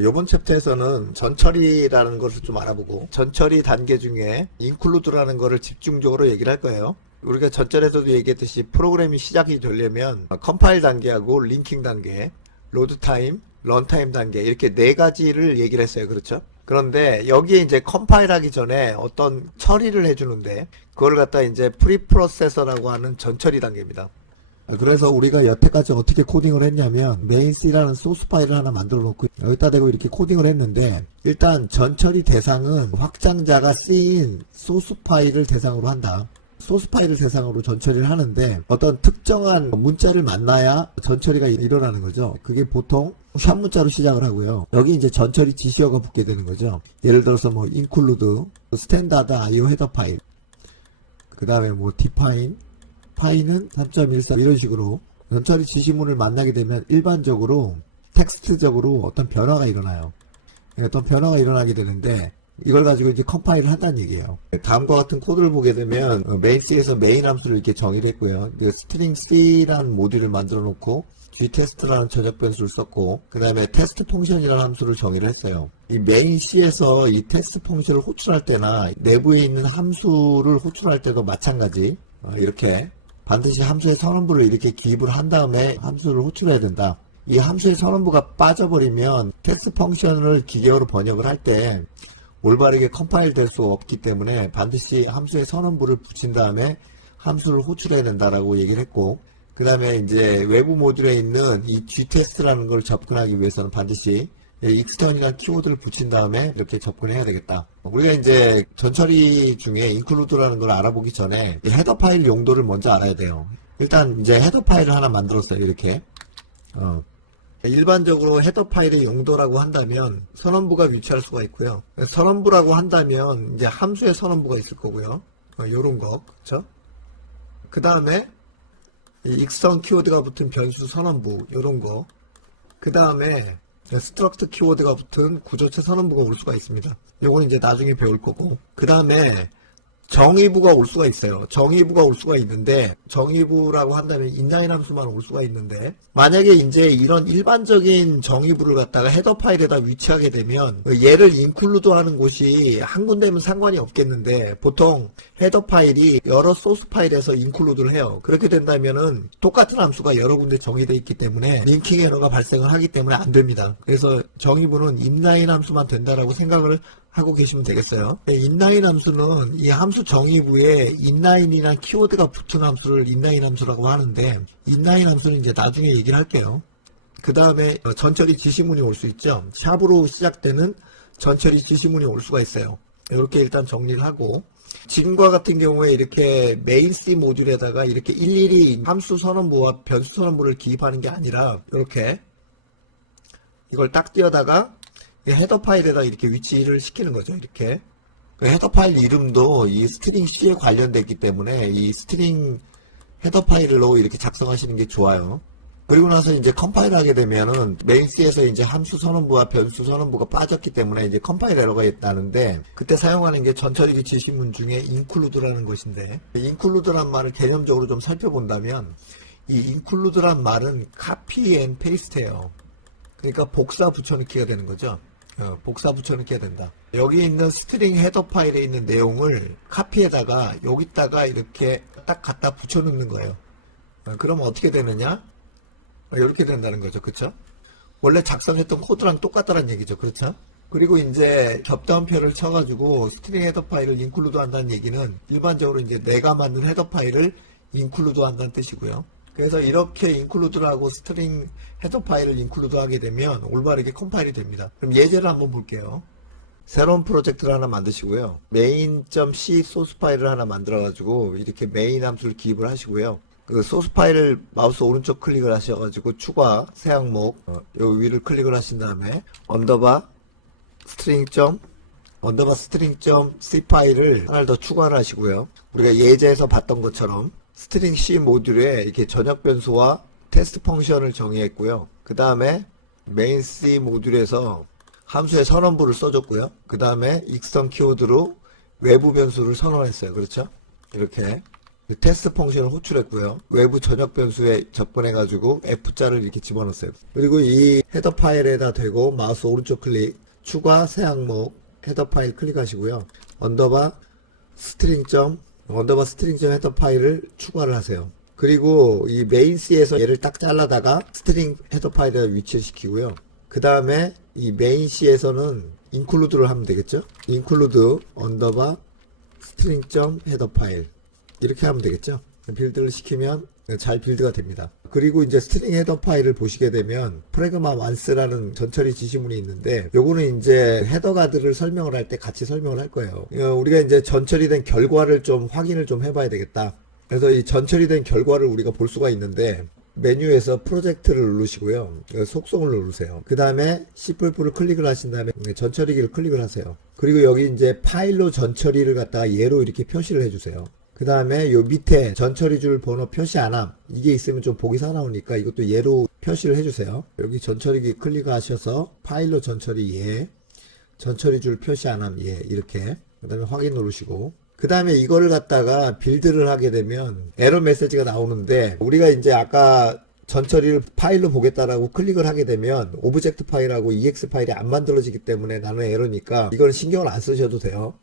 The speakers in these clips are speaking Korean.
이번 챕터에서는 전처리라는 것을 좀 알아보고 전처리 단계 중에 include라는 것을 집중적으로 얘기를 할 거예요. 우리가 전전에서도 얘기했듯이 프로그램이 시작이 되려면 컴파일 단계하고 링킹 단계, 로드 타임, 런타임 단계 이렇게 네 가지를 얘기를 했어요. 그렇죠? 그런데 여기에 이제 컴파일 하기 전에 어떤 처리를 해주는데 그걸 갖다 이제 프리프로세서라고 하는 전처리 단계입니다. 그래서 우리가 여태까지 어떻게 코딩을 했냐면 main.c라는 소스 파일을 하나 만들어 놓고 여기다 대고 이렇게 코딩을 했는데 일단 전처리 대상은 확장자가 C인 소스 파일을 대상으로 한다. 소스 파일을 대상으로 전처리를 하는데 어떤 특정한 문자를 만나야 전처리가 일어나는 거죠. 그게 보통 샵 문자로 시작을 하고요. 여기 이제 전처리 지시어가 붙게 되는 거죠. 예를 들어서 뭐 include, standard IO 헤더 파일, 그 다음에 뭐 define, 파이는 3.14 이런 식으로 전처리 지시문을 만나게 되면 일반적으로 텍스트적으로 어떤 변화가 일어나요. 어떤 변화가 일어나게 되는데 이걸 가지고 이제 컴파일을 한다는 얘기예요. 다음과 같은 코드를 보게 되면 main.c에서 main 함수를 이렇게 정의를 했고요. string c라는 모듈을 만들어 놓고 gtest라는 저작 변수를 썼고 그 다음에 test 펑션이라는 함수를 정의를 했어요. 이 main.c에서 이 test 펑션을 호출할 때나 내부에 있는 함수를 호출할 때도 마찬가지 이렇게 반드시 함수의 선언부를 이렇게 기입을 한 다음에 함수를 호출해야 된다. 이 함수의 선언부가 빠져버리면 텍스트 펑션을 기계어로 번역을 할 때 올바르게 컴파일 될 수 없기 때문에 반드시 함수의 선언부를 붙인 다음에 함수를 호출해야 된다라고 얘기를 했고 그 다음에 이제 외부 모듈에 있는 이 gtest라는 걸 접근하기 위해서는 반드시 extern이라는 키워드를 붙인 다음에 이렇게 접근해야 되겠다. 우리가 이제 전처리 중에 include라는 걸 알아보기 전에 이 헤더 파일 용도를 먼저 알아야 돼요. 일단 이제 헤더 파일을 하나 만들었어요. 이렇게. 일반적으로 헤더 파일의 용도라고 한다면 선언부가 위치할 수가 있고요. 선언부라고 한다면 이제 함수의 선언부가 있을 거고요. 요런 거. 그쵸? 그 다음에 이 extern 키워드가 붙은 변수 선언부. 요런 거. 그 다음에 스트럭트 키워드가 붙은 구조체 선언부가 올 수가 있습니다. 요건 이제 나중에 배울 거고 그 다음에 정의부가 올 수가 있어요. 정의부가 올 수가 있는데 정의부라고 한다면 인라인 함수만 올 수가 있는데 만약에 이제 이런 일반적인 정의부를 갖다가 헤더 파일에다 위치하게 되면 얘를 인클루드 하는 곳이 한 군데면 상관이 없겠는데 보통 헤더 파일이 여러 소스 파일에서 인클루드를 해요. 그렇게 된다면은 똑같은 함수가 여러 군데 정의되어 있기 때문에 링킹 에러가 발생을 하기 때문에 안 됩니다. 그래서 정의부는 인라인 함수만 된다라고 생각을 하고 계시면 되겠어요. 인라인 함수는 이 함수 정의부에 인라인이란 키워드가 붙은 함수를 인라인 함수라고 하는데 인라인 함수는 이제 나중에 얘기를 할게요. 그 다음에 전처리 지시문이 올 수 있죠. 샵으로 시작되는 전처리 지시문이 올 수가 있어요. 이렇게 일단 정리를 하고 지금과 같은 경우에 이렇게 main.c 모듈에다가 이렇게 일일이 함수 선언부와 변수 선언부를 기입하는 게 아니라 이렇게 이걸 딱 띄어다가 헤더 파일에다 이렇게 위치를 시키는 거죠. 이렇게 헤더 파일 이름도 이 스트링 C에 관련됐기 때문에 이 스트링 헤더 파일로 이렇게 작성하시는 게 좋아요. 그리고 나서 이제 컴파일 하게 되면은 main.c에서 이제 함수 선언부와 변수 선언부가 빠졌기 때문에 이제 컴파일 에러가 나는데 그때 사용하는 게 전처리 지시문 중에 include라는 것인데 include란 말을 개념적으로 좀 살펴본다면 이 include란 말은 copy and paste예요. 그러니까 복사 붙여넣기가 되는 거죠. 복사 붙여넣기가 된다. 여기 있는 스트링 헤더 파일에 있는 내용을 카피에다가 여기다가 이렇게 딱 갖다 붙여넣는 거예요. 그러면 어떻게 되느냐? 이렇게 된다는 거죠. 그쵸? 원래 작성했던 코드랑 똑같다는 얘기죠. 그렇죠? 그리고 이제 접다운표를 쳐가지고 스트링 헤더 파일을 인클루드 한다는 얘기는 일반적으로 이제 내가 만든 헤더 파일을 인클루드 한다는 뜻이고요. 그래서 이렇게 인클루드를 하고 스트링 헤더 파일을 인클루드 하게 되면 올바르게 컴파일이 됩니다. 그럼 예제를 한번 볼게요. 새로운 프로젝트를 하나 만드시고요. main.c 소스 파일을 하나 만들어 가지고 이렇게 main 함수를 기입을 하시고요. 그 소스 파일을 마우스 오른쪽 클릭을 하셔가지고 추가 새 항목 요 위를 클릭을 하신 다음에 언더바 스트링.c 파일을 하나 더 추가를 하시고요. 우리가 예제에서 봤던 것처럼 스트링 C 모듈에 이렇게 전역 변수와 테스트 펑션을 정의했고요. 그 다음에 main.c 모듈에서 함수의 선언부를 써줬고요. 그 다음에 익스턴 키워드로 외부 변수를 선언했어요. 그렇죠? 이렇게 테스트 펑션을 호출했고요. 외부 전역 변수에 접근해가지고 F자를 이렇게 집어넣었어요. 그리고 이 헤더 파일에다 대고 마우스 오른쪽 클릭, 추가 새 항목, 헤더 파일 클릭하시고요. 언더바 스트링점 헤더 파일을 추가를 하세요. 그리고 이 메인 C에서 얘를 딱 잘라다가 스트링 헤더 파일에 위치시키고요. 그 다음에 이 메인 C에서는 인클루드를 하면 되겠죠. 인클루드 언더바 스트링점 헤더 파일 이렇게 하면 되겠죠. 빌드를 시키면 잘 빌드가 됩니다. 그리고 이제 스트링 헤더 파일을 보시게 되면 프래그마 once라는 전처리 지시문이 있는데 요거는 이제 헤더 가드를 설명을 할 때 같이 설명을 할 거예요. 우리가 이제 전처리된 결과를 좀 확인을 좀 해봐야 되겠다. 그래서 이 전처리된 결과를 우리가 볼 수가 있는데 메뉴에서 프로젝트를 누르시고요. 속성을 누르세요. 그 다음에 C++를 클릭을 하신 다음에 전처리기를 클릭을 하세요. 그리고 여기 이제 파일로 전처리를 갖다가 얘로 이렇게 표시를 해주세요. 그 다음에 요 밑에 전처리줄 번호 표시 안함 이게 있으면 좀 보기 사나우니까 이것도 얘로 표시를 해주세요. 여기 전처리기 클릭하셔서 파일로 전처리 예, 전처리줄 표시 안함 예 이렇게 그 다음에 확인 누르시고 그 다음에 이거를 갖다가 빌드를 하게 되면 에러 메시지가 나오는데 우리가 이제 아까 전처리를 파일로 보겠다라고 클릭을 하게 되면 오브젝트 파일하고 EX 파일이 안 만들어지기 때문에 나는 에러니까 이건 신경을 안 쓰셔도 돼요.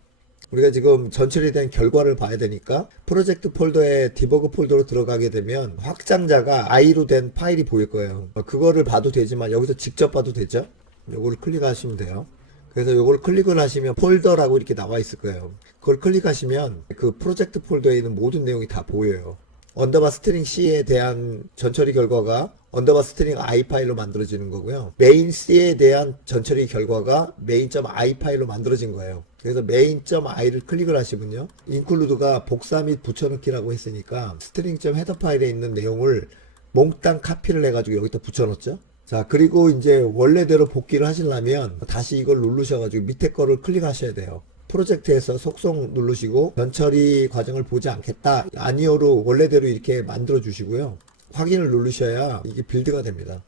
우리가 지금 전처리된 결과를 봐야 되니까 프로젝트 폴더에 디버그 폴더로 들어가게 되면 확장자가 I로 된 파일이 보일 거예요. 그거를 봐도 되지만 여기서 직접 봐도 되죠. 요거를 클릭하시면 돼요. 그래서 요걸 클릭을 하시면 폴더라고 이렇게 나와 있을 거예요. 그걸 클릭하시면 그 프로젝트 폴더에 있는 모든 내용이 다 보여요. 언더바 스트링 C에 대한 전처리 결과가 언더바 스트링 I 파일로 만들어지는 거고요. 메인 C에 대한 전처리 결과가 메인.I 파일로 만들어진 거예요. 그래서 메인.i를 클릭을 하시면요. 인클루드가 복사 및 붙여넣기라고 했으니까 스트링.헤더 파일에 있는 내용을 몽땅 카피를 해가지고 여기다 붙여넣었죠. 자, 그리고 이제 원래대로 복귀를 하시려면 다시 이걸 누르셔가지고 밑에 거를 클릭하셔야 돼요. 프로젝트에서 속성 누르시고 전처리 과정을 보지 않겠다 아니오로 원래대로 이렇게 만들어 주시고요. 확인을 누르셔야 이게 빌드가 됩니다.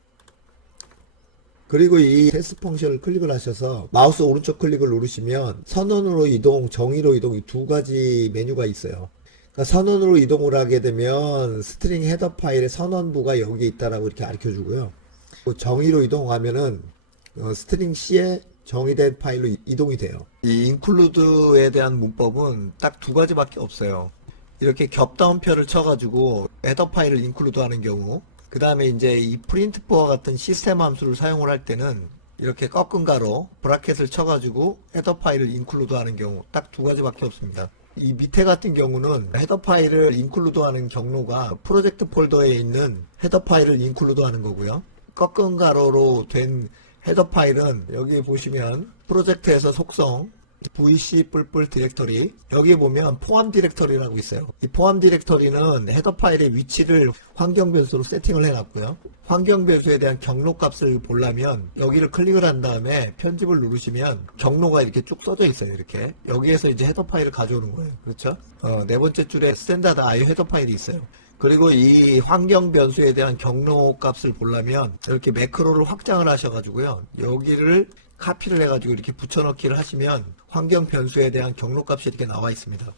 그리고 이 테스트 펑션을 클릭을 하셔서 마우스 오른쪽 클릭을 누르시면 선언으로 이동, 정의로 이동 이 두 가지 메뉴가 있어요. 그러니까 선언으로 이동을 하게 되면 스트링 헤더 파일의 선언부가 여기에 있다라고 이렇게 가르쳐 주고요. 정의로 이동하면은 스트링 C에 정의된 파일로 이동이 돼요. 이 include에 대한 문법은 딱 두 가지밖에 없어요. 이렇게 겹다운표를 쳐가지고 헤더 파일을 include 하는 경우, 그 다음에 이제 이 printf와 같은 시스템 함수를 사용을 할 때는 이렇게 꺾은 가로 브라켓을 쳐가지고 헤더 파일을 include 하는 경우 딱 두 가지밖에 없습니다. 이 밑에 같은 경우는 헤더 파일을 include 하는 경로가 프로젝트 폴더에 있는 헤더 파일을 include 하는 거고요. 꺾은 가로로 된 헤더 파일은 여기 보시면 프로젝트에서 속성 VC 뿔뿔 디렉터리 여기 보면 포함 디렉터리라고 있어요. 이 포함 디렉터리는 헤더 파일의 위치를 환경 변수로 세팅을 해놨고요. 환경 변수에 대한 경로 값을 보려면 여기를 클릭을 한 다음에 편집을 누르시면 경로가 이렇게 쭉 써져 있어요. 이렇게 여기에서 이제 헤더 파일을 가져오는 거예요. 그렇죠? 네 번째 줄에 스탠다드 IO 헤더 파일이 있어요. 그리고 이 환경 변수에 대한 경로 값을 보려면 이렇게 매크로를 확장을 하셔가지고요. 여기를 카피를 해가지고 이렇게 붙여넣기를 하시면 환경 변수에 대한 경로 값이 이렇게 나와 있습니다.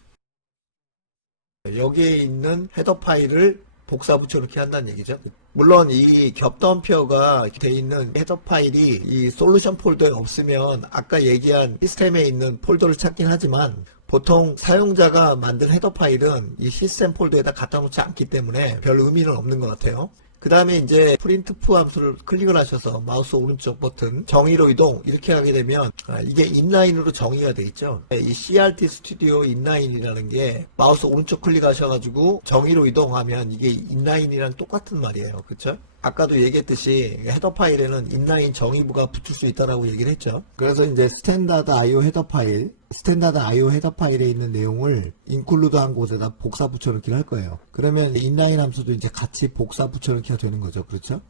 여기에 있는 헤더 파일을 복사 붙여넣기 한다는 얘기죠. 물론 이 겹다운표가 돼 있는 헤더 파일이 이 솔루션 폴더에 없으면 아까 얘기한 시스템에 있는 폴더를 찾긴 하지만 보통 사용자가 만든 헤더 파일은 이 시스템 폴더에다 갖다 놓지 않기 때문에 별 의미는 없는 것 같아요. 그 다음에 이제 printf 함수를 클릭을 하셔서 마우스 오른쪽 버튼 정의로 이동 이렇게 하게 되면 이게 인라인으로 정의가 돼 있죠. 이 CRT 스튜디오 인라인이라는 게 마우스 오른쪽 클릭하셔가지고 정의로 이동하면 이게 인라인이랑 똑같은 말이에요. 그렇죠? 아까도 얘기했듯이 헤더 파일에는 인라인 정의부가 붙을 수 있다라고 얘기를 했죠. 그래서 이제 스탠다드 IO 헤더 파일, 스탠다드 IO 헤더 파일에 있는 내용을 include 한 곳에다 복사 붙여넣기를 할 거예요. 그러면 인라인 함수도 이제 같이 복사 붙여넣기가 되는 거죠. 그렇죠?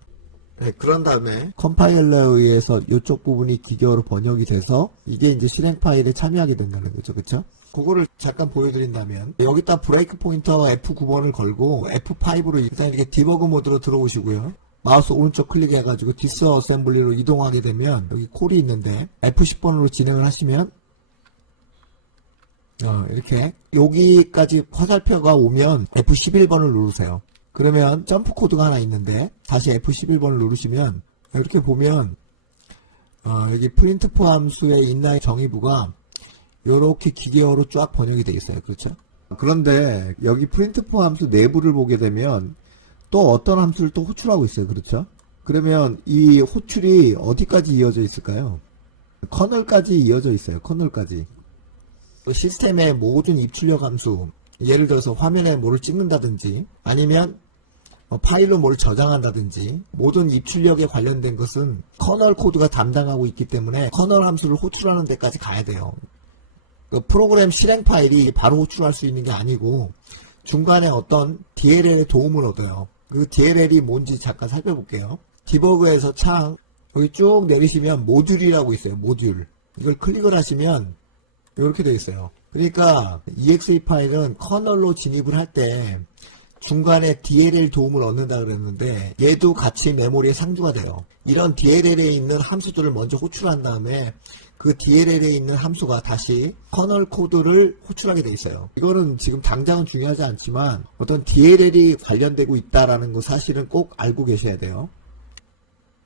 네, 그런 다음에 컴파일러에 의해서 이쪽 부분이 기계어로 번역이 돼서 이게 이제 실행 파일에 참여하게 된다는 거죠. 그렇죠? 그거를 잠깐 보여드린다면 여기다 브레이크 포인터 F9번을 걸고 F5로 일단 이렇게 디버그 모드로 들어오시고요. 마우스 오른쪽 클릭해가지고 디스어셈블리로 이동하게 되면 여기 콜이 있는데 F10번으로 진행을 하시면 이렇게 여기까지 화살표가 오면 F11번을 누르세요. 그러면 점프 코드가 하나 있는데 다시 F11번을 누르시면 이렇게 보면 여기 프린트포 함수의 인라인 정의부가 이렇게 기계어로 쫙 번역이 되어 있어요. 그렇죠? 그런데 여기 프린트포 함수 내부를 보게 되면 또 어떤 함수를 또 호출하고 있어요. 그렇죠? 그러면 이 호출이 어디까지 이어져 있을까요? 커널까지 이어져 있어요. 커널까지. 시스템의 모든 입출력 함수, 예를 들어서 화면에 뭐를 찍는다든지 아니면 파일로 뭘 저장한다든지 모든 입출력에 관련된 것은 커널 코드가 담당하고 있기 때문에 커널 함수를 호출하는 데까지 가야 돼요. 그 프로그램 실행 파일이 바로 호출할 수 있는 게 아니고 중간에 어떤 DLL의 도움을 얻어요. 그 DLL이 뭔지 잠깐 살펴볼게요. 디버그에서 창 여기 쭉 내리시면 모듈이라고 있어요. 모듈. 이걸 클릭을 하시면 이렇게 되어 있어요. 그러니까 exe 파일은 커널로 진입을 할 때 중간에 DLL 도움을 얻는다 그랬는데 얘도 같이 메모리에 상주가 돼요. 이런 DLL에 있는 함수들을 먼저 호출한 다음에 그 DLL에 있는 함수가 다시 커널 코드를 호출하게 돼 있어요. 이거는 지금 당장은 중요하지 않지만 어떤 DLL이 관련되고 있다라는 거 사실은 꼭 알고 계셔야 돼요.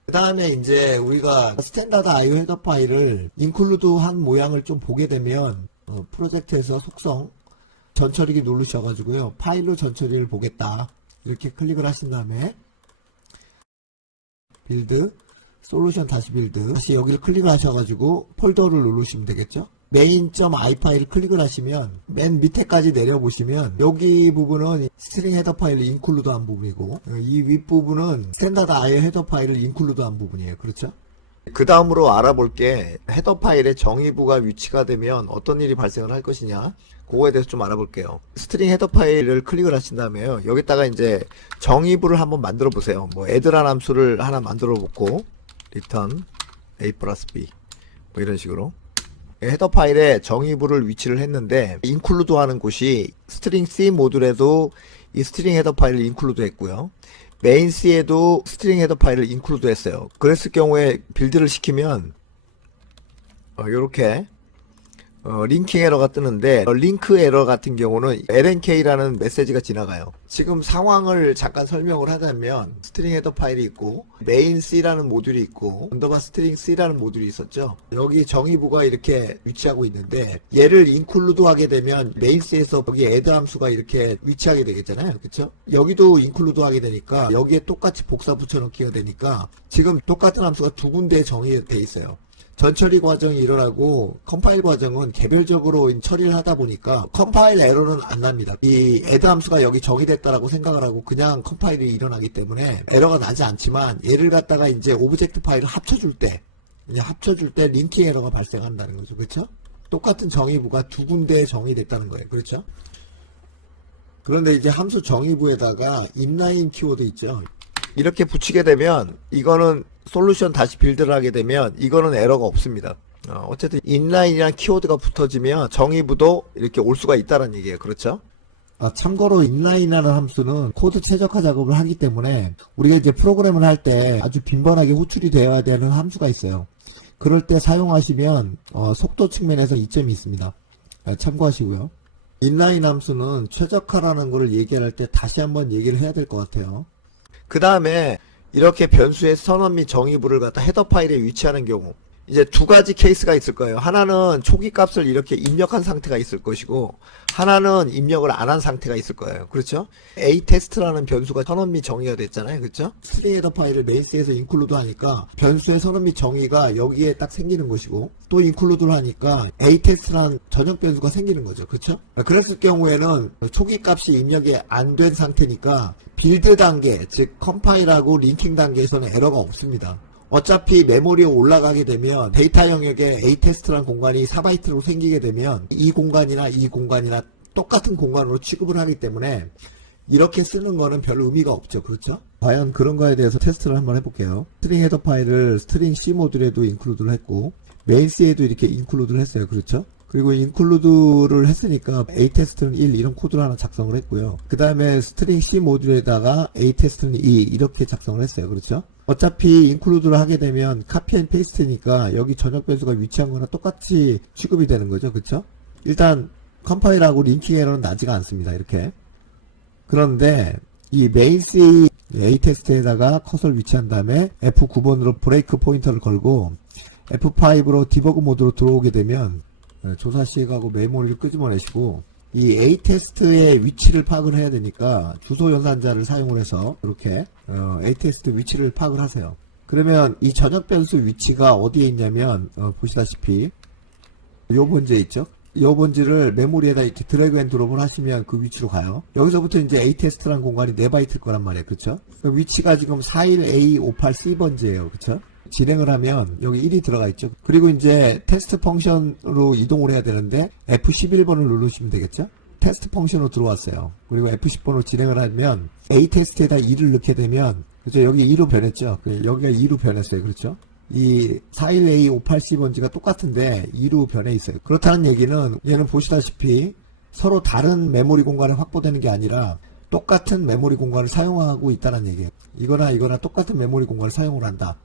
그 다음에 이제 우리가 스탠다드 IO 헤더 파일을 인클루드한 모양을 좀 보게 되면 프로젝트에서 속성 전처리기 누르셔가지고요. 파일로 전처리를 보겠다. 이렇게 클릭을 하신 다음에 빌드, 솔루션 다시 빌드 다시 여기를 클릭하셔가지고 폴더를 누르시면 되겠죠. main.i 파일을 클릭을 하시면 맨 밑에까지 내려보시면 여기 부분은 스트링 헤더 파일을 인클루드한 부분이고 이 윗부분은 스탠다드 IO 헤더 파일을 인클루드한 부분이에요. 그렇죠? 그 다음으로 알아볼 게 헤더 파일의 정의부가 위치가 되면 어떤 일이 발생을 할 것이냐 그거에 대해서 좀 알아볼게요. 스트링 헤더 파일을 클릭을 하신 다음에요. 여기다가 이제 정의부를 한번 만들어 보세요. 뭐 add란 함수를 하나 만들어 보고 return a 플러스 b 뭐 이런 식으로 헤더 파일에 정의부를 위치를 했는데 인클루드 하는 곳이 스트링 C 모듈에도 이 스트링 헤더 파일을 인클루드 했고요. 메인 C에도 스트링 헤더 파일을 인클루드 했어요. 그랬을 경우에 빌드를 시키면 요렇게 링킹 에러가 뜨는데 링크 에러 같은 경우는 LNK라는 메시지가 지나가요. 지금 상황을 잠깐 설명을 하자면 스트링 헤더 파일이 있고 메인 C라는 모듈이 있고 언더바 스트링 C라는 모듈이 있었죠. 여기 정의부가 이렇게 위치하고 있는데 얘를 인클루드 하게 되면 메인 C에서 여기 add 함수가 이렇게 위치하게 되겠잖아요. 그쵸? 여기도 인클루드 하게 되니까 여기에 똑같이 복사 붙여넣기가 되니까 지금 똑같은 함수가 두 군데에 정의돼 있어요. 전처리 과정이 일어나고 컴파일 과정은 개별적으로 처리를 하다 보니까 컴파일 에러는 안 납니다. 이 add 함수가 여기 정의됐다라고 생각을 하고 그냥 컴파일이 일어나기 때문에 에러가 나지 않지만 얘를 갖다가 이제 오브젝트 파일을 합쳐줄 때 링킹 에러가 발생한다는 거죠. 그렇죠? 똑같은 정의부가 두 군데에 정의됐다는 거예요. 그렇죠? 그런데 이제 함수 정의부에다가 inline 키워드 있죠. 이렇게 붙이게 되면 이거는 솔루션 다시 빌드를 하게 되면 이거는 에러가 없습니다. 어쨌든 인라인이란 키워드가 붙어지면 정의부도 이렇게 올 수가 있다는 얘기예요. 그렇죠? 참고로 인라인이라는 함수는 코드 최적화 작업을 하기 때문에 우리가 이제 프로그램을 할 때 아주 빈번하게 호출이 되어야 되는 함수가 있어요. 그럴 때 사용하시면 속도 측면에서 이점이 있습니다. 참고하시고요. 인라인 함수는 최적화라는 것을 얘기할 때 다시 한번 얘기를 해야 될 것 같아요. 그 다음에 이렇게 변수의 선언 및 정의부를 갖다 헤더 파일에 위치하는 경우 이제 두 가지 케이스가 있을 거예요. 하나는 초기 값을 이렇게 입력한 상태가 있을 것이고 하나는 입력을 안 한 상태가 있을 거예요. 그렇죠? A 테스트라는 변수가 선언 및 정의가 됐잖아요. 그렇죠? 스트링 헤더 파일을 메인스에서 인클루드 하니까 변수의 선언 및 정의가 여기에 딱 생기는 것이고 또 인클루드를 하니까 A 테스트라는 전역 변수가 생기는 거죠. 그렇죠? 그랬을 경우에는 초기 값이 입력이 안 된 상태니까 빌드 단계, 즉 컴파일하고 링킹 단계에서는 에러가 없습니다. 어차피 메모리에 올라가게 되면 데이터 영역에 A 테스트라는 공간이 4바이트로 생기게 되면 이 공간이나 이 공간이나 똑같은 공간으로 취급을 하기 때문에 이렇게 쓰는 거는 별 의미가 없죠. 그렇죠? 과연 그런 거에 대해서 테스트를 한번 해볼게요. 스트링 헤더 파일을 스트링 C 모듈에도 인클루드를 했고 메인 C에도 이렇게 인클루드를 했어요. 그렇죠? 그리고 인클루드를 했으니까 A 테스트는 1 이런 코드를 하나 작성을 했고요. 그 다음에 스트링 C 모듈에다가 A 테스트는 2 이렇게 작성을 했어요. 그렇죠? 어차피 인클루드를 하게 되면 카피 앤 페이스트니까 여기 전역 변수가 위치한 거나 똑같이 취급이 되는 거죠. 그렇죠? 일단 컴파일하고 링킹 에러는 나지가 않습니다. 이렇게. 그런데 이 메인.c A 테스트에다가 커서를 위치한 다음에 F9번으로 브레이크 포인터를 걸고 F5로 디버그 모드로 들어오게 되면 조사시하고 메모리를 끄집어내시고 이 A 테스트의 위치를 파악을 해야 되니까 주소 연산자를 사용을 해서 이렇게 A 테스트 위치를 파악을 하세요. 그러면 이 전역 변수 위치가 어디에 있냐면 보시다시피 요 번지에 있죠. 요 번지를 메모리에다 이렇게 드래그 앤 드롭을 하시면 그 위치로 가요. 여기서부터 이제 A 테스트라는 공간이 4바이트일 거란 말이에요. 그쵸? 위치가 지금 41A58C 번지예요. 그쵸? 진행을 하면 여기 1이 들어가 있죠. 그리고 이제 테스트 펑션으로 이동을 해야 되는데 F11번을 누르시면 되겠죠. 테스트 펑션으로 들어왔어요. 그리고 F10번으로 진행을 하면 A 테스트에다 2를 넣게 되면 그죠? 여기 2로 변했죠. 여기가 2로 변했어요. 그렇죠? 이 41A58C 번지가 똑같은데 2로 변해 있어요. 그렇다는 얘기는 얘는 보시다시피 서로 다른 메모리 공간이 확보되는 게 아니라 똑같은 메모리 공간을 사용하고 있다는 얘기예요. 이거나 똑같은 메모리 공간을 사용을 한다.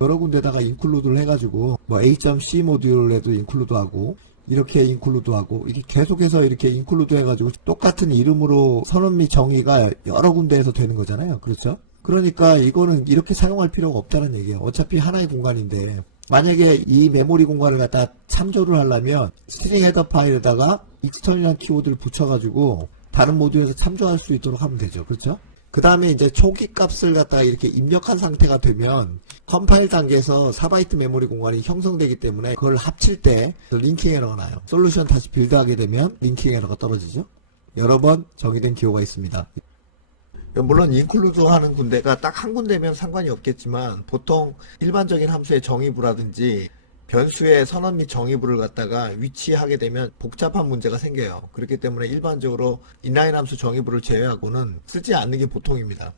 여러 군데다가 인클루드를 해가지고 뭐 A.C 모듈에도 인클루드하고 이렇게 인클루드하고 이렇게 계속해서 이렇게 인클루드 해가지고 똑같은 이름으로 선언 및 정의가 여러 군데에서 되는 거잖아요. 그렇죠? 그러니까 이거는 이렇게 사용할 필요가 없다는 얘기예요. 어차피 하나의 공간인데 만약에 이 메모리 공간을 갖다 참조를 하려면 스트링 헤더 파일에다가 익스턴이라는 키워드를 붙여가지고 다른 모듈에서 참조할 수 있도록 하면 되죠. 그렇죠? 그 다음에 이제 초기 값을 갖다가 이렇게 입력한 상태가 되면 컴파일 단계에서 4바이트 메모리 공간이 형성되기 때문에 그걸 합칠 때 링킹 에러가 나요. 솔루션 다시 빌드하게 되면 링킹 에러가 떨어지죠. 여러 번 정의된 기호가 있습니다. 물론 인클루드 하는 군데가 딱 한 군데면 상관이 없겠지만 보통 일반적인 함수의 정의부라든지 변수의 선언 및 정의부를 갖다가 위치하게 되면 복잡한 문제가 생겨요. 그렇기 때문에 일반적으로 인라인 함수 정의부를 제외하고는 쓰지 않는 게 보통입니다.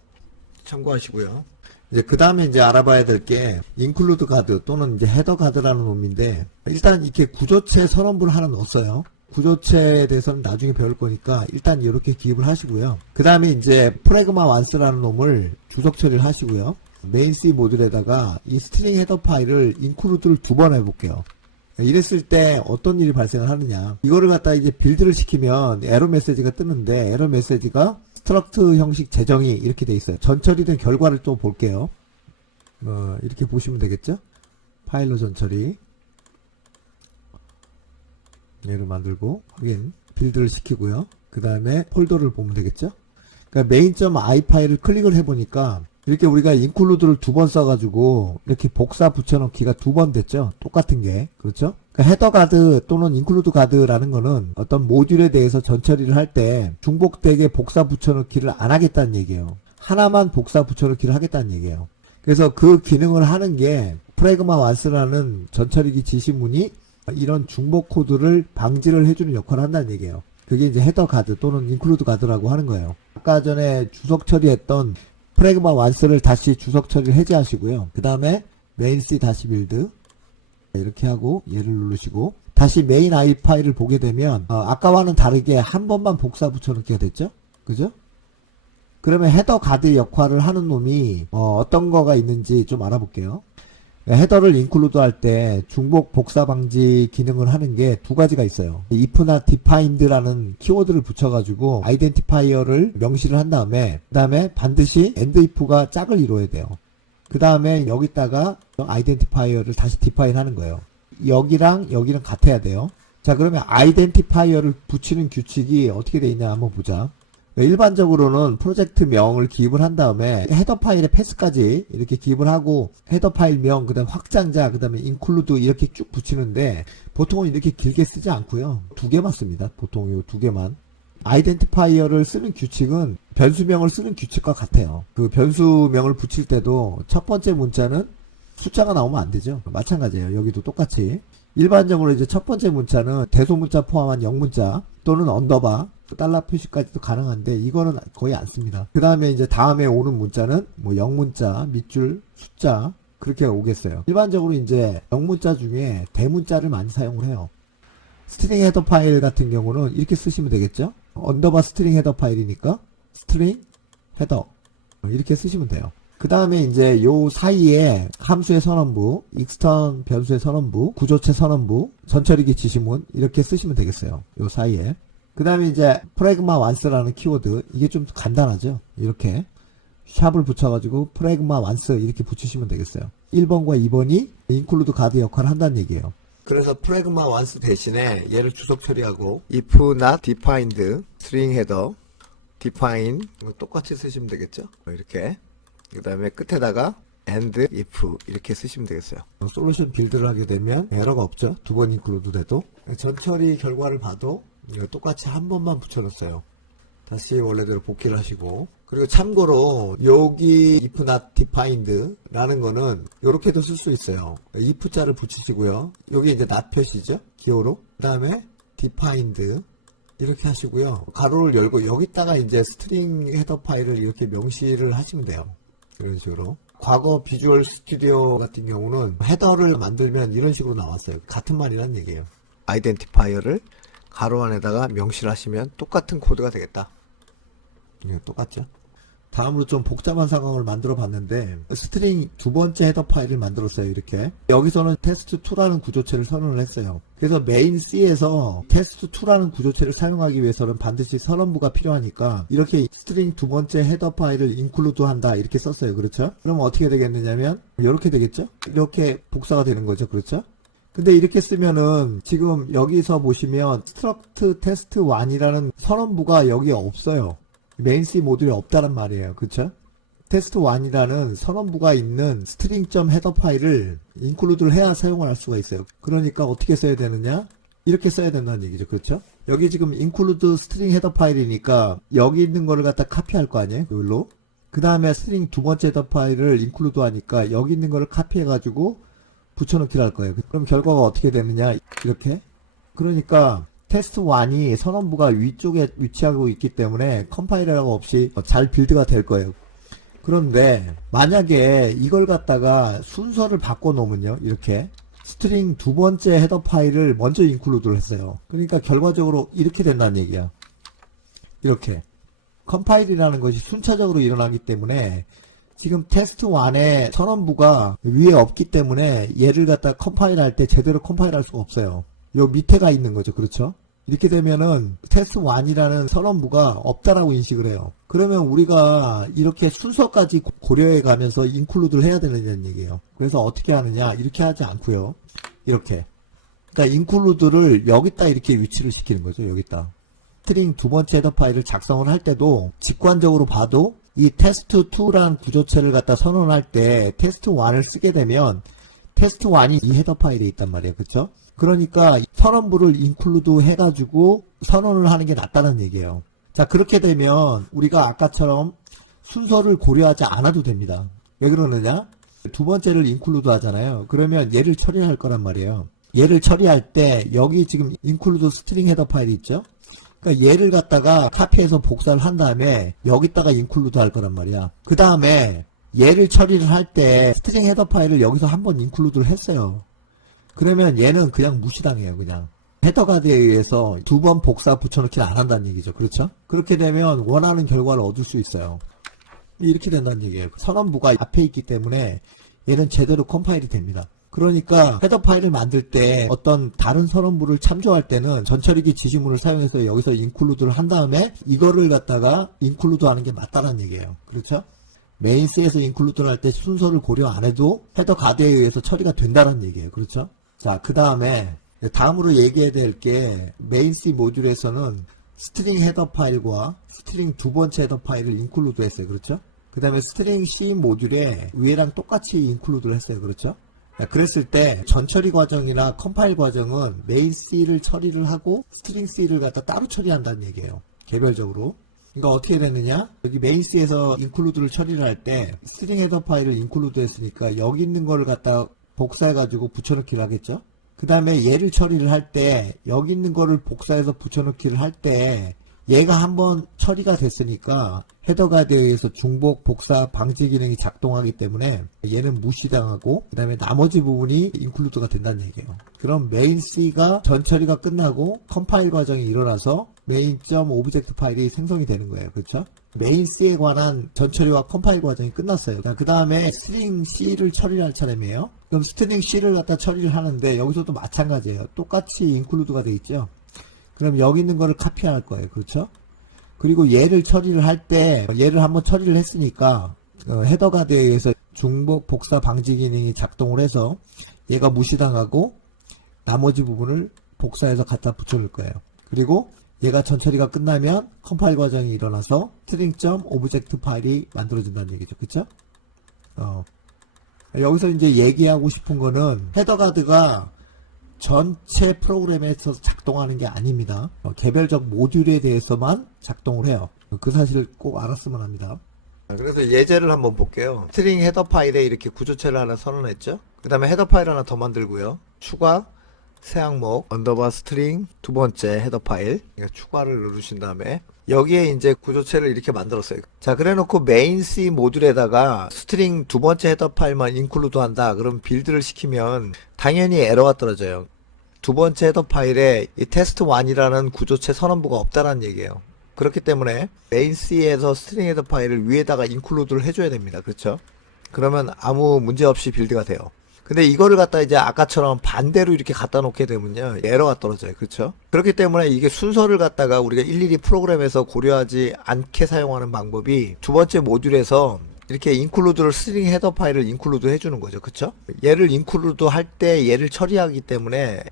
참고하시고요. 이제 그 다음에 이제 알아봐야 될 게 include 가드 또는 이제 헤더 가드라는 놈인데 일단 이렇게 구조체 선언부를 하나 넣었어요. 구조체에 대해서는 나중에 배울 거니까 일단 이렇게 기입을 하시고요. 그 다음에 이제 프래그마 완스라는 놈을 주석 처리를 하시고요. 메인.c 모듈에다가 이 스트링 헤더 파일을 include를 2번 해볼게요. 이랬을 때 어떤 일이 발생을 하느냐. 이거를 갖다 이제 빌드를 시키면 에러 메시지가 뜨는데 에러 메시지가 스트럭트 형식 재정의 이렇게 돼 있어요. 전처리된 결과를 또 볼게요. 이렇게 보시면 되겠죠? 파일로 전처리. 얘를 만들고 확인 빌드를 시키고요. 그 다음에 폴더를 보면 되겠죠. 그러니까 main.i 파일을 클릭을 해보니까 이렇게 우리가 include를 2번 써가지고 이렇게 복사 붙여넣기가 2번 됐죠. 똑같은 게 그렇죠. 그러니까 헤더 가드 또는 include 가드라는 거는 어떤 모듈에 대해서 전처리를 할 때 중복되게 복사 붙여넣기를 안 하겠다는 얘기예요. 하나만 복사 붙여넣기를 하겠다는 얘기예요. 그래서 그 기능을 하는 게 프래그마 완스라는 전처리기 지시문이 이런 중복 코드를 방지를 해주는 역할을 한다는 얘기예요. 그게 이제 헤더 가드 또는 include 가드라고 하는 거예요. 아까 전에 주석 처리했던 프래그마 완스를 다시 주석 처리를 해제하시고요. 그 다음에 메인.c 다시 빌드 이렇게 하고 얘를 누르시고 다시 메인 i 파일을 보게 되면 아까와는 다르게 한 번만 복사 붙여넣기가 됐죠? 그죠? 그러면 헤더 가드 역할을 하는 놈이 어떤 거가 있는지 좀 알아볼게요. 헤더를 include 할 때 중복 복사 방지 기능을 하는 게 두 가지가 있어요. if나 defined라는 키워드를 붙여가지고 아이덴티파이어를 명시를 한 다음에 그 다음에 반드시 end if가 짝을 이루어야 돼요. 그 다음에 여기다가 아이덴티파이어를 다시 define 하는 거예요. 여기랑 여기랑 같아야 돼요. 자, 그러면 아이덴티파이어를 붙이는 규칙이 어떻게 돼 있냐 한번 보자. 일반적으로는 프로젝트 명을 기입을 한 다음에 헤더 파일의 패스까지 이렇게 기입을 하고 헤더 파일 명, 그 다음 확장자, 그 다음에 include 이렇게 쭉 붙이는데 보통은 이렇게 길게 쓰지 않고요. 2개만 씁니다. 보통 이 2개만. 아이덴티파이어를 쓰는 규칙은 변수명을 쓰는 규칙과 같아요. 그 변수명을 붙일 때도 첫 번째 문자는 숫자가 나오면 안 되죠. 마찬가지예요. 여기도 똑같이. 일반적으로 이제 첫 번째 문자는 대소문자 포함한 영문자 또는 언더바 달러 표시까지도 가능한데 이거는 거의 안 씁니다. 그 다음에 이제 다음에 오는 문자는 뭐 영문자, 밑줄, 숫자 그렇게 오겠어요. 일반적으로 이제 영문자 중에 대문자를 많이 사용을 해요. 스트링 헤더 파일 같은 경우는 이렇게 쓰시면 되겠죠. 언더바 스트링 헤더 파일이니까 스트링 헤더 이렇게 쓰시면 돼요. 그 다음에 이제 요 사이에 함수의 선언부, 익스턴 변수의 선언부, 구조체 선언부, 전처리기 지시문 이렇게 쓰시면 되겠어요. 요 사이에. 그 다음에 이제 프래그마 완스라는 키워드, 이게 좀 간단하죠. 이렇게 샵을 붙여가지고 프래그마 완스 이렇게 붙이시면 되겠어요. 1번과 2번이 인클루드 가드 역할을 한다는 얘기예요. 그래서 프래그마 완스 대신에 얘를 주석 처리하고 if not defined string header define 똑같이 쓰시면 되겠죠. 이렇게. 그 다음에 끝에다가 and if 이렇게 쓰시면 되겠어요. 솔루션 빌드를 하게 되면 에러가 없죠. 두 번 인클루드 돼도. 전처리 결과를 봐도 똑같이 한 번만 붙여놨어요. 다시 원래대로 복귀를 하시고. 그리고 참고로 여기 if not defined 라는 거는 이렇게도 쓸 수 있어요. if 자를 붙이시고요. 여기 이제 not 표시죠. 기호로. 그 다음에 defined 이렇게 하시고요. 가로를 열고 여기다가 이제 스트링 헤더 파일을 이렇게 명시를 하시면 돼요. 이런 식으로. 과거 비주얼 스튜디오 같은 경우는 헤더를 만들면 이런 식으로 나왔어요. 같은 말이란 얘기예요. 아이덴티파이어를 가로 안에다가 명시를 하시면 똑같은 코드가 되겠다. 네, 똑같죠. 다음으로 좀 복잡한 상황을 만들어 봤는데 스트링 두 번째 헤더 파일을 만들었어요. 이렇게 여기서는 test2라는 구조체를 선언을 했어요. 그래서 메인 C에서 test2라는 구조체를 사용하기 위해서는 반드시 선언부가 필요하니까 이렇게 스트링 두 번째 헤더 파일을 include 한다 이렇게 썼어요. 그렇죠? 그럼 어떻게 되겠느냐면 이렇게 되겠죠? 이렇게 복사가 되는 거죠. 그렇죠? 근데 이렇게 쓰면은 지금 여기서 보시면 struct test1이라는 선언부가 여기 없어요. 메인 C 모듈이 없다는 말이에요. 그쵸? test1이라는 선언부가 있는 string.header 파일을 include를 해야 사용을 할 수가 있어요. 그러니까 어떻게 써야 되느냐? 이렇게 써야 된다는 얘기죠. 그렇죠? 여기 지금 include string header 파일이니까 여기 있는 거를 갖다 카피할 거 아니에요? 여기로. 그 다음에 string 두 번째 헤더 파일을 include 하니까 여기 있는 거를 카피해가지고 붙여넣기를 할 거예요. 그럼 결과가 어떻게 되느냐? 이렇게. 그러니까 test1이 선언부가 위쪽에 위치하고 있기 때문에 컴파일러가 없이 잘 빌드가 될 거예요. 그런데 만약에 이걸 갖다가 순서를 바꿔 놓으면요. 이렇게 스트링 두 번째 헤더 파일을 먼저 인클루드를 했어요. 그러니까 결과적으로 이렇게 된다는 얘기야. 이렇게 컴파일이라는 것이 순차적으로 일어나기 때문에 지금 test1의 선언부가 위에 없기 때문에 얘를 갖다 컴파일할 때 제대로 컴파일할 수가 없어요. 요 밑에가 있는 거죠. 그렇죠? 이렇게 되면은 test1이라는 선언부가 없다라고 인식을 해요. 그러면 우리가 이렇게 순서까지 고려해 가면서 include를 해야 되는 얘기예요. 그래서 어떻게 하느냐? 이렇게 하지 않고요. 이렇게. 그러니까 include를 여기다 이렇게 위치를 시키는 거죠. 여기다. 스트링 두 번째 헤더 파일을 작성을 할 때도 직관적으로 봐도 이 test2라는 구조체를 갖다 선언할 때 test1을 쓰게 되면 test1이 이 헤더 파일에 있단 말이에요. 그렇죠? 그러니까 선언부를 include 해가지고 선언을 하는 게 낫다는 얘기예요. 자, 그렇게 되면 우리가 아까처럼 순서를 고려하지 않아도 됩니다. 왜 그러느냐? 두 번째를 include 하잖아요. 그러면 얘를 처리할 거란 말이에요. 얘를 처리할 때 여기 지금 include string 헤더 파일이 있죠? 그러니까 얘를 갖다가 카피해서 복사를 한 다음에 여기다가 include 할 거란 말이야. 그 다음에 얘를 처리를 할 때 string 헤더 파일을 여기서 한번 include를 했어요. 그러면 얘는 그냥 무시당해요. 그냥 헤더 가드에 의해서 두 번 복사 붙여넣기를 안 한다는 얘기죠. 그렇죠? 그렇게 되면 원하는 결과를 얻을 수 있어요. 이렇게 된다는 얘기예요. 선언부가 앞에 있기 때문에 얘는 제대로 컴파일이 됩니다. 그러니까 헤더 파일을 만들 때 어떤 다른 선언부를 참조할 때는 전처리기 지시문을 사용해서 여기서 include를 한 다음에 이거를 갖다가 include 하는 게 맞다는 얘기예요. 그렇죠? 메인 C에서 include를 할 때 순서를 고려 안 해도 헤더 가드에 의해서 처리가 된다는 얘기예요. 그렇죠? 자, 그 다음에 다음으로 얘기해야 될 게 메인 C 모듈에서는 스트링 헤더 파일과 스트링 두 번째 헤더 파일을 include 했어요. 그렇죠? 그 다음에 스트링 C 모듈에 위에랑 똑같이 include를 했어요. 그렇죠? 그랬을 때 전처리 과정이나 컴파일 과정은 메인 C를 처리를 하고 스트링 C를 갖다 따로 처리한다는 얘기예요. 개별적으로. 그러니까 어떻게 되느냐? 여기 메인 C에서 include를 처리를 할 때 스트링 헤더 파일을 include 했으니까 여기 있는 거를 갖다 복사해가지고 붙여넣기를 하겠죠? 그 다음에 얘를 처리를 할 때 여기 있는 거를 복사해서 붙여넣기를 할 때 얘가 한번 처리가 됐으니까 헤더 가드에 의해서 중복 복사 방지 기능이 작동하기 때문에 얘는 무시당하고 그 다음에 나머지 부분이 include가 된다는 얘기예요. 그럼 메인 C가 전 처리가 끝나고 컴파일 과정이 일어나서 main.object 파일이 생성이 되는 거예요. 그렇죠? 메인 C에 관한 전처리와 컴파일 과정이 끝났어요. 그 다음에 스트링 C를 처리할 차례이에요. 그럼 스트링 C를 갖다 처리를 하는데 여기서도 마찬가지예요. 똑같이 인클루드가 되어 있죠. 그럼 여기 있는 거를 카피할 거예요. 그렇죠? 그리고 얘를 처리를 할 때 얘를 한번 처리를 했으니까 헤더 가드에 의해서 중복 복사 방지 기능이 작동을 해서 얘가 무시당하고 나머지 부분을 복사해서 갖다 붙여줄 거예요. 그리고 얘가 전처리가 끝나면 컴파일 과정이 일어나서 string.object 파일이 만들어진다는 얘기죠. 그쵸? 여기서 이제 얘기하고 싶은 거는 헤더 가드가 전체 프로그램에 있어서 작동하는 게 아닙니다. 개별적 모듈에 대해서만 작동을 해요. 그 사실을 꼭 알았으면 합니다. 그래서 예제를 한번 볼게요. 스트링 헤더 파일에 이렇게 구조체를 하나 선언했죠. 그 다음에 헤더 파일 하나 더 만들고요. 추가 새 항목 언더바 스트링 두 번째 헤더 파일 추가를 누르신 다음에 여기에 이제 구조체를 이렇게 만들었어요. 자, 그래 놓고 메인 C 모듈에다가 스트링 두 번째 헤더 파일만 인클루드 한다. 그럼 빌드를 시키면 당연히 에러가 떨어져요. 두 번째 헤더 파일에 이 test1이라는 구조체 선언부가 없다라는 얘기예요. 그렇기 때문에 메인 C에서 스트링 헤더 파일을 위에다가 인클루드를 해줘야 됩니다. 그렇죠? 그러면 아무 문제 없이 빌드가 돼요. 근데 이거를 갖다 이제 아까처럼 반대로 이렇게 갖다 놓게 되면요 에러가 떨어져요. 그렇죠? 그렇기 때문에 이게 순서를 갖다가 우리가 일일이 프로그램에서 고려하지 않게 사용하는 방법이 두 번째 모듈에서 이렇게 인클루드를 스트링 헤더 파일을 인클루드 해주는 거죠. 그렇죠? 얘를 인클루드 할 때 얘를 처리하기 때문에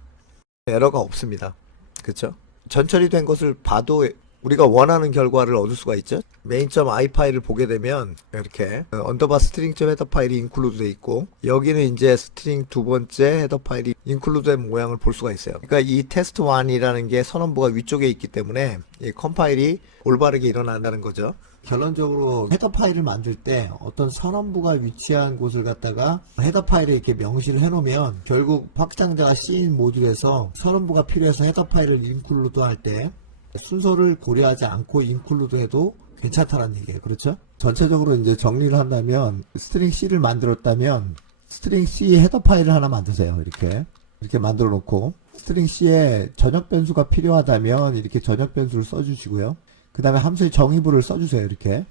에러가 없습니다. 그렇죠? 전처리된 것을 봐도 우리가 원하는 결과를 얻을 수가 있죠. main.i 파일을 보게 되면 이렇게 언더바 스트링.헤더 파일이 인클루드 돼 있고 여기는 이제 스트링 두 번째 헤더 파일이 인클루드 된 모양을 볼 수가 있어요. 그러니까 이 test1이라는 게 선언부가 위쪽에 있기 때문에 이 컴파일이 올바르게 일어난다는 거죠. 결론적으로 헤더 파일을 만들 때 어떤 선언부가 위치한 곳을 갖다가 헤더 파일에 이렇게 명시를 해놓으면 결국 확장자가 C인 모듈에서 선언부가 필요해서 헤더 파일을 인클루드 할 때 순서를 고려하지 않고 인클루드 해도 괜찮다는 얘기예요. 그렇죠? 전체적으로 이제 정리를 한다면 스트링 C를 만들었다면 스트링 C 헤더 파일을 하나 만드세요. 이렇게 만들어 놓고 스트링 C에 전역 변수가 필요하다면 이렇게 전역 변수를 써주시고요. 그 다음에 함수의 정의부를 써주세요. 이렇게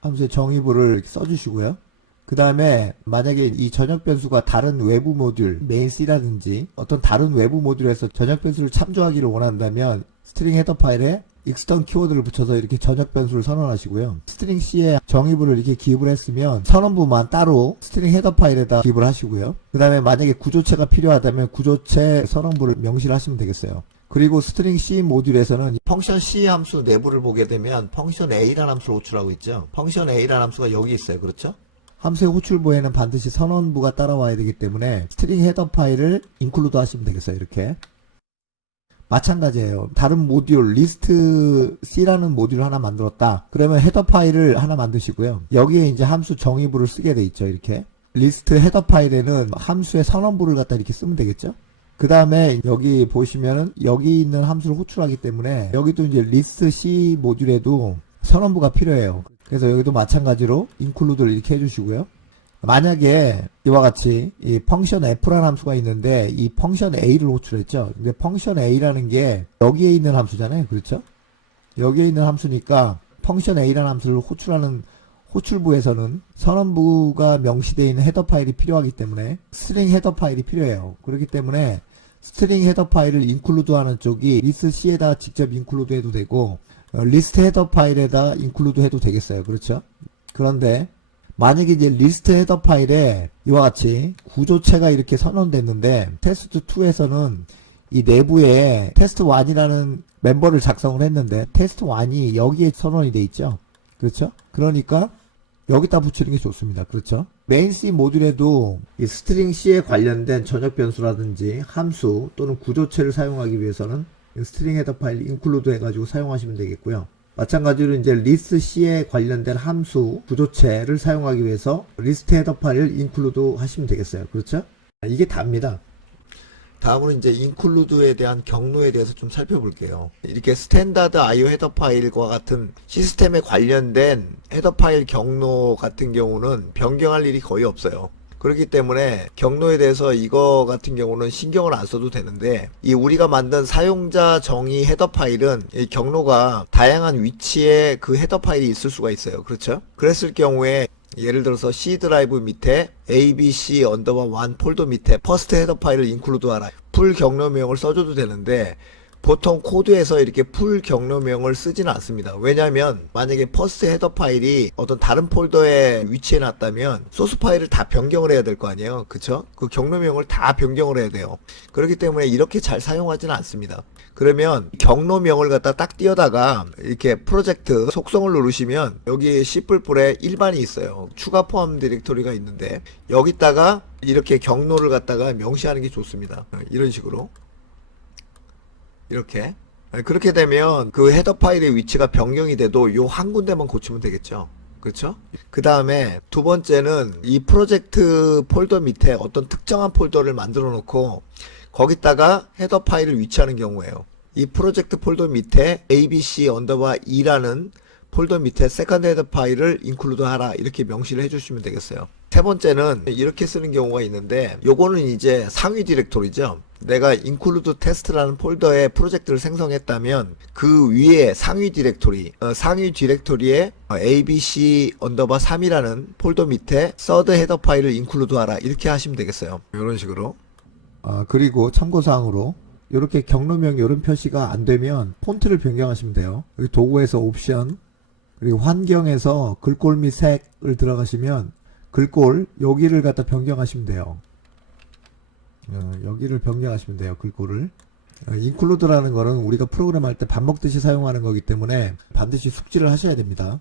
함수의 정의부를 이렇게 써주시고요. 그 다음에 만약에 이 전역 변수가 다른 외부 모듈 메인 C라든지 어떤 다른 외부 모듈에서 전역 변수를 참조하기를 원한다면 스트링 헤더 파일에 extern 키워드를 붙여서 이렇게 전역 변수를 선언하시고요. 스트링 C에 정의부를 이렇게 기입을 했으면 선언부만 따로 스트링 헤더 파일에다 기입을 하시고요. 그 다음에 만약에 구조체가 필요하다면 구조체 선언부를 명시를 하시면 되겠어요. 그리고 스트링 C 모듈에서는 펑션 C 함수 내부를 보게 되면 펑션 A라는 함수를 호출하고 있죠. 펑션 A라는 함수가 여기 있어요. 그렇죠? 함수의 호출부에는 반드시 선언부가 따라와야 되기 때문에 스트링 헤더 파일을 인클루드 하시면 되겠어요. 이렇게. 마찬가지예요. 다른 모듈 리스트 C라는 모듈을 하나 만들었다. 그러면 헤더 파일을 하나 만드시고요. 여기에 이제 함수 정의부를 쓰게 돼 있죠. 이렇게. 리스트 헤더 파일에는 함수의 선언부를 갖다 이렇게 쓰면 되겠죠. 그 다음에 여기 보시면은 여기 있는 함수를 호출하기 때문에 여기도 이제 리스트 C 모듈에도 선언부가 필요해요. 그래서 여기도 마찬가지로 인클루드를 이렇게 해주시고요. 만약에 이와 같이 이 펑션 f라는 함수가 있는데 이 펑션 a를 호출했죠. 근데 펑션 a라는 게 여기에 있는 함수잖아요. 그렇죠? 여기에 있는 함수니까 펑션 a라는 함수를 호출하는 호출부에서는 선언부가 명시되어 있는 헤더 파일이 필요하기 때문에 스트링 헤더 파일이 필요해요. 그렇기 때문에 스트링 헤더 파일을 인클루드 하는 쪽이 리스트 C에다 직접 인클루드 해도 되고 리스트 헤더 파일에다 인클루드 해도 되겠어요. 그렇죠? 그런데 만약에 이제 리스트 헤더 파일에 이와 같이 구조체가 이렇게 선언됐는데 테스트2에서는 이 내부에 테스트1이라는 멤버를 작성을 했는데 테스트1이 여기에 선언이 돼 있죠. 그렇죠? 그러니까 여기다 붙이는 게 좋습니다. 그렇죠? 메인 C 모듈에도 이 스트링 C에 관련된 전역 변수라든지 함수 또는 구조체를 사용하기 위해서는 스트링 헤더 파일 인클루드 해가지고 사용하시면 되겠고요. 마찬가지로 이제 리스트 C에 관련된 함수 구조체를 사용하기 위해서 리스트 헤더 파일을 인클루드 하시면 되겠어요. 그렇죠? 이게 답니다. 다음으로 이제 인클루드에 대한 경로에 대해서 좀 살펴볼게요. 이렇게 스탠다드 IO 헤더 파일과 같은 시스템에 관련된 헤더 파일 경로 같은 경우는 변경할 일이 거의 없어요. 그렇기 때문에 경로에 대해서 이거 같은 경우는 신경을 안 써도 되는데, 이 우리가 만든 사용자 정의 헤더 파일은 이 경로가 다양한 위치에 그 헤더 파일이 있을 수가 있어요. 그렇죠? 그랬을 경우에 예를 들어서 C 드라이브 밑에 abc _ 1 폴더 밑에 퍼스트 헤더 파일을 인클루드 하라, 풀 경로명을 써줘도 되는데, 보통 코드에서 이렇게 풀 경로명을 쓰지는 않습니다. 왜냐하면 만약에 퍼스트 헤더 파일이 어떤 다른 폴더에 위치해 놨다면 소스 파일을 다 변경을 해야 될 거 아니에요. 그쵸? 그 경로명을 다 변경을 해야 돼요. 그렇기 때문에 이렇게 잘 사용하지는 않습니다. 그러면 경로명을 갖다 딱 띄어다가 이렇게 프로젝트 속성을 누르시면 여기 C++에 일반이 있어요. 추가 포함 디렉토리가 있는데 여기다가 이렇게 경로를 갖다가 명시하는 게 좋습니다. 이런 식으로. 이렇게. 그렇게 되면 그 헤더 파일의 위치가 변경이 돼도 요 한 군데만 고치면 되겠죠. 그렇죠? 그 다음에 두 번째는 이 프로젝트 폴더 밑에 어떤 특정한 폴더를 만들어 놓고 거기다가 헤더 파일을 위치하는 경우에요. 이 프로젝트 폴더 밑에 abc _ 2라는 폴더 밑에 세컨드 헤더 파일을 인클루드 하라 이렇게 명시를 해주시면 되겠어요. 세 번째는 이렇게 쓰는 경우가 있는데, 요거는 이제 상위 디렉토리죠. 내가 include test라는 폴더에 프로젝트를 생성했다면 그 위에 상위 디렉토리, 상위 디렉토리에 abc _ 3이라는 폴더 밑에 third 헤더 파일을 include 하라 이렇게 하시면 되겠어요. 이런 식으로. 그리고 참고사항으로 이렇게 경로명 이런 표시가 안 되면 폰트를 변경하시면 돼요. 여기 도구에서 옵션, 그리고 환경에서 글꼴 및 색을 들어가시면 글꼴 여기를 갖다 변경하시면 돼요. 여기를 변경하시면 돼요. 글꼴을. include라는 거는 우리가 프로그램 할 때 밥 먹듯이 사용하는 거기 때문에 반드시 숙지를 하셔야 됩니다.